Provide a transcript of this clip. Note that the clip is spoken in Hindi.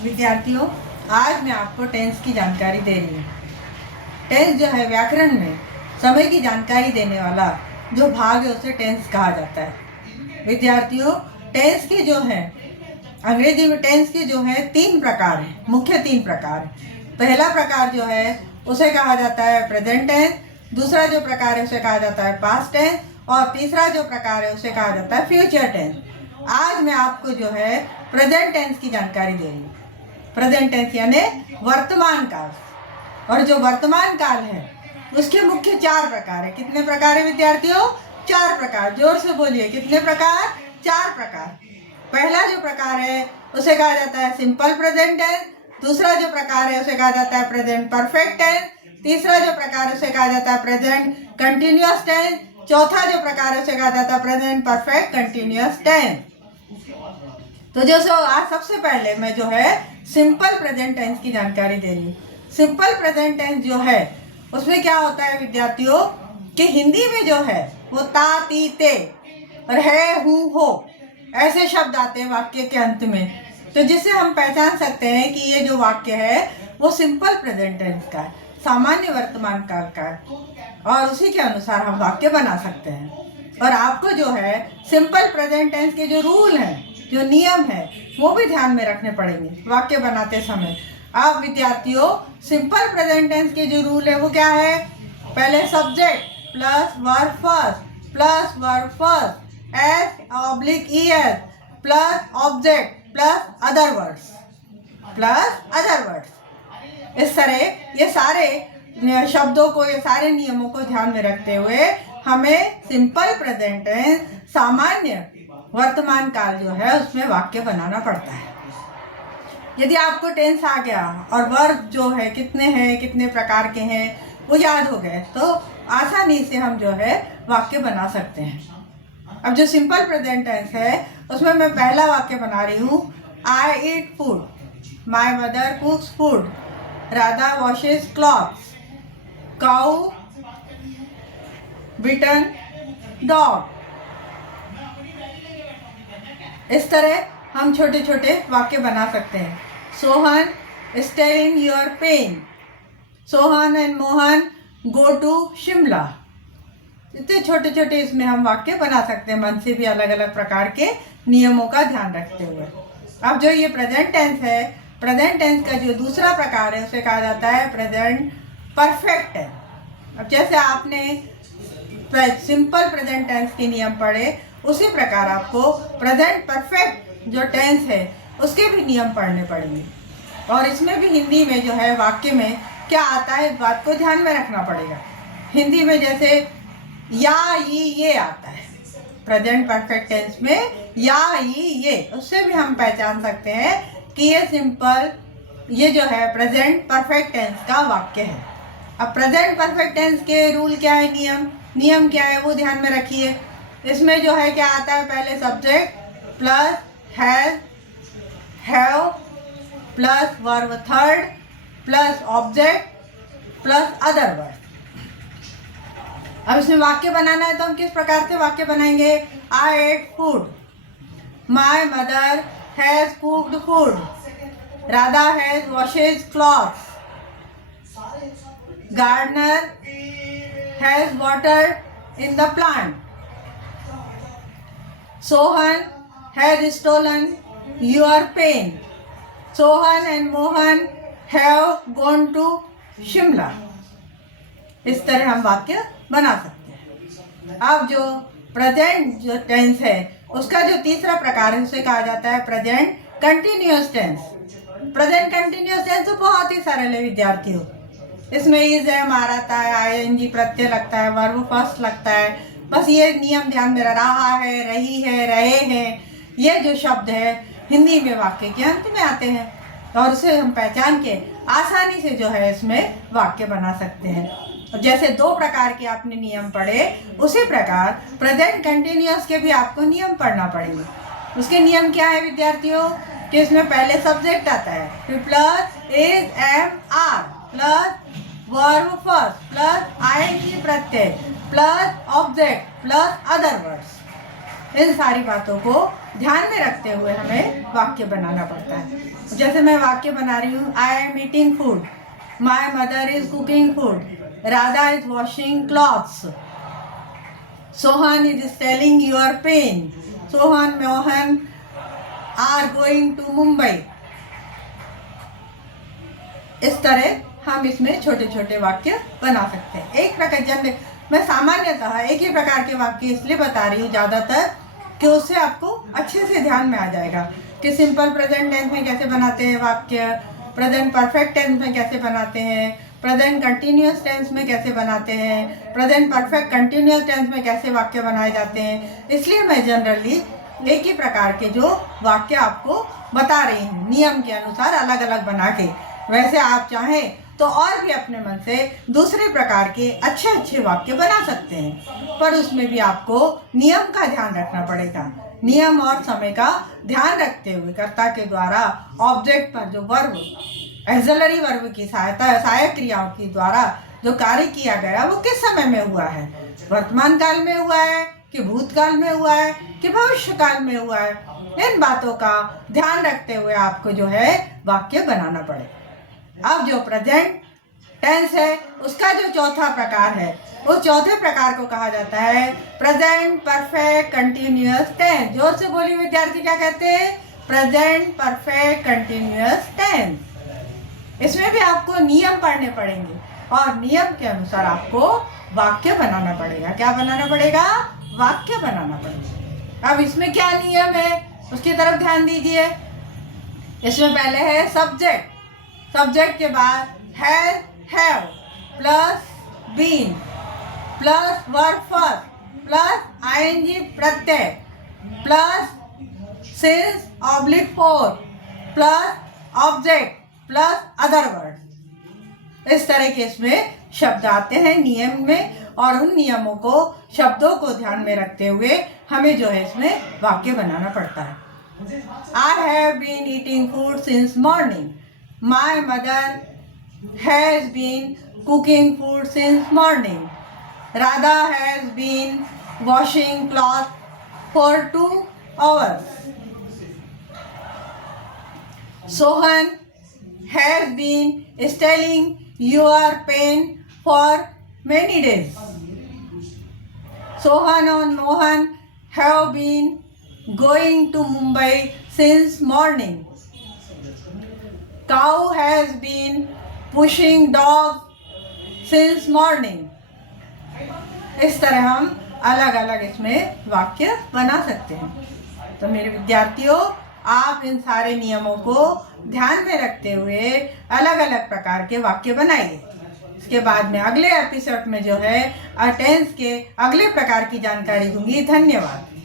विद्यार्थियों, आज मैं आपको टेंस की जानकारी दे रही हूँ। टेंस जो है व्याकरण में समय की जानकारी देने वाला जो भाग है उसे टेंस कहा जाता है। विद्यार्थियों, टेंस के जो है अंग्रेजी में टेंस के जो है 3 प्रकार हैं, मुख्य 3 प्रकार हैं। पहला प्रकार जो है उसे कहा जाता है प्रेजेंट टेंस, दूसरा जो प्रकार है उसे कहा जाता है पास्ट टेंस और तीसरा जो प्रकार है उसे कहा जाता है फ्यूचर टेंस। आज मैं आपको जो है प्रेजेंट टेंस की जानकारी दे रही हूँ। प्रेजेंट टेंस यानी वर्तमान काल। और जो वर्तमान काल है उसके मुख्य 4 प्रकार है। कितने प्रकार है विद्यार्थियों? 4 प्रकार। जोर से बोलिए, कितने प्रकार? 4 प्रकार। पहला जो प्रकार है उसे कहा जाता है सिंपल प्रेजेंट टेंस, दूसरा जो प्रकार है उसे कहा जाता है प्रेजेंट परफेक्ट टेंस, तीसरा जो प्रकार है उसे कहा जाता है प्रेजेंट कंटिन्यूअस टेंस, चौथा जो प्रकार है उसे कहा जाता है प्रेजेंट परफेक्ट कंटिन्यूअस टेंस। तो जो आज सबसे पहले मैं जो है सिंपल प्रेजेंट टेंस की जानकारी दे रही हूँ। सिंपल प्रेजेंट टेंस जो है उसमें क्या होता है विद्यार्थियों कि हिंदी में जो है वो ता ती ते और है हूँ हो ऐसे शब्द आते हैं वाक्य के अंत में, तो जिससे हम पहचान सकते हैं कि ये जो वाक्य है वो सिंपल प्रेजेंट टेंस का है, सामान्य वर्तमान काल का है, और उसी के अनुसार हम वाक्य बना सकते हैं। और आपको जो है सिंपल प्रेजेंट टेंस के जो रूल हैं, जो नियम है, वो भी ध्यान में रखने पड़ेंगे वाक्य बनाते समय। अब विद्यार्थियों, सिंपल प्रेजेंट टेंस के जो रूल है वो क्या है? पहले subject plus verb first plus verb first S oblique ES plus object plus other words plus other words. इस तरह ये सारे शब्दों को, ये सारे नियमों को ध्यान में रखते हुए हमें सिंपल प्रेजेंट टेंस, सामान्य वर्तमान काल जो है उसमें वाक्य बनाना पड़ता है। यदि आपको टेंस आ गया और वर्ब जो है कितने हैं, कितने प्रकार के हैं वो याद हो गए, तो आसानी से हम जो है वाक्य बना सकते हैं। अब जो सिंपल प्रेजेंट टेंस है उसमें मैं पहला वाक्य बना रही हूँ, I eat food, my mother cooks food, Radha washes clothes, cow bitten dog. इस तरह हम छोटे छोटे वाक्य बना सकते हैं। Sohan stay in your pen, Sohan and Mohan go to Shimla. इतने छोटे छोटे इसमें हम वाक्य बना सकते हैं, मन से भी अलग अलग प्रकार के नियमों का ध्यान रखते हुए। अब जो ये प्रेजेंट टेंस है, प्रेजेंट टेंस का जो दूसरा प्रकार है उसे कहा जाता है प्रेजेंट परफेक्ट टेंस। अब जैसे आपने सिंपल प्रेजेंट टेंस के नियम पढ़े, उसी प्रकार आपको प्रेजेंट परफेक्ट जो टेंस है उसके भी नियम पढ़ने पड़ेंगे। और इसमें भी हिंदी में जो है वाक्य में क्या आता है इस बात को ध्यान में रखना पड़ेगा। हिंदी में जैसे या ये आता है, प्रेजेंट परफेक्ट टेंस में या ये, उससे भी हम पहचान सकते हैं कि ये सिंपल, ये जो है प्रेजेंट परफेक्ट टेंस का वाक्य है। अब प्रेजेंट परफेक्ट टेंस के रूल क्या है, नियम क्या है वो ध्यान में रखिए। इसमें जो है क्या आता है, पहले subject plus has have plus verb third plus object plus other word. अब इसमें वाक्य बनाना है तो हम किस प्रकार से वाक्य बनाएंगे? I ate food, my mother has cooked food, Radha has washes clothes, gardener has watered in the plant, Sohan has stolen your pen, Sohan and Mohan have gone to Shimla. इस तरह हम वाक्य बना सकते हैं। अब जो प्रेजेंट जो टेंस है उसका जो तीसरा प्रकार है उसे कहा जाता है present continuous tense. Present continuous tense तो बहुत ही सरल है विद्यार्थियों। इसमें इज है, माराता है, आईएनजी प्रत्यय लगता है, वर्ब फर्स्ट लगता है। बस ये नियम ध्यान में रहा है, रही है, रहे हैं, ये जो शब्द है हिंदी में वाक्य के अंत में आते हैं और उसे हम पहचान के आसानी से जो है इसमें वाक्य बना सकते हैं। जैसे 2 प्रकार के आपने नियम पढ़े, उसी प्रकार प्रेजेंट कंटिन्यूअस के भी आपको नियम पढ़ना पड़ेंगे। उसके नियम क्या है विद्यार्थियों कि इसमें पहले सब्जेक्ट आता है, फिर plus is am are plus verb first plus ING प्रत्यय plus object plus other words. इन सारी बातों को ध्यान में रखते हुए हमें वाक्य बनाना पड़ता है। जैसे मैं वाक्य बना रही हूँ, I am eating food, my mother is cooking food, Radha is washing clothes, Sohan is telling your pen, Sohan Mohan are going to Mumbai. इस तरह हम इसमें छोटे छोटे वाक्य बना सकते हैं। एक प्रकार मैं सामान्यतः एक ही प्रकार के वाक्य इसलिए बता रही हूँ ज़्यादातर कि उससे आपको अच्छे से ध्यान में आ जाएगा कि सिंपल प्रेजेंट टेंस में कैसे बनाते हैं वाक्य, प्रेजेंट परफेक्ट टेंस में कैसे बनाते हैं, प्रेजेंट कंटिन्यूअस टेंस में कैसे बनाते हैं, प्रेजेंट परफेक्ट कंटिन्यूअस टेंस में कैसे वाक्य बनाए जाते हैं। इसलिए मैं जनरली एक ही प्रकार के जो वाक्य आपको बता रही हूँ, नियम के अनुसार अलग अलग बना के। वैसे आप चाहें तो और भी अपने मन से दूसरे प्रकार के अच्छे अच्छे वाक्य बना सकते हैं, पर उसमें भी आपको नियम का ध्यान रखना पड़ेगा। नियम और समय का ध्यान रखते हुए कर्ता के द्वारा ऑब्जेक्ट पर जो वर्ब, एक्सिलरी वर्ब की सहायक क्रियाओं के द्वारा जो कार्य किया गया वो किस समय में हुआ है, वर्तमान काल में हुआ है कि भूतकाल में हुआ है कि भविष्य काल में हुआ है। इन बातों का ध्यान रखते हुए आपको जो है वाक्य बनाना पड़ेगा। अब जो प्रेजेंट टेंस है उसका जो चौथा प्रकार है, उस चौथे प्रकार को कहा जाता है प्रेजेंट परफेक्ट कंटिन्यूअस टेंस। जोर से बोलिए विद्यार्थी, क्या कहते हैं? Present perfect continuous tense. इसमें भी आपको नियम पढ़ने पड़ेंगे और नियम के अनुसार आपको वाक्य बनाना पड़ेगा। क्या बनाना पड़ेगा? वाक्य बनाना पड़ेगा। अब इसमें क्या नियम है उसकी तरफ ध्यान दीजिए। इसमें पहले है सब्जेक्ट, सब्जेक्ट के बाद has, have plus been plus verb first plus ING प्रत्यय plus since oblique for plus object plus other word. इस तरह के इसमें शब्द आते हैं नियम में, और उन नियमों को, शब्दों को ध्यान में रखते हुए हमें जो है इसमें वाक्य बनाना पड़ता है। I have been eating food since morning, My mother has been cooking food since morning. Radha has been washing cloth for 2 hours. Sohan has been stealing your pen for many days. Sohan and Mohan have been going to Mumbai since morning. Cow has been pushing dog since morning. इस तरह हम अलग अलग इसमें वाक्य बना सकते हैं। तो मेरे विद्यार्थियों, आप इन सारे नियमों को ध्यान में रखते हुए अलग अलग प्रकार के वाक्य बनाइए। इसके बाद में अगले एपिसोड में जो है टेंस के अगले प्रकार की जानकारी दूंगी। धन्यवाद।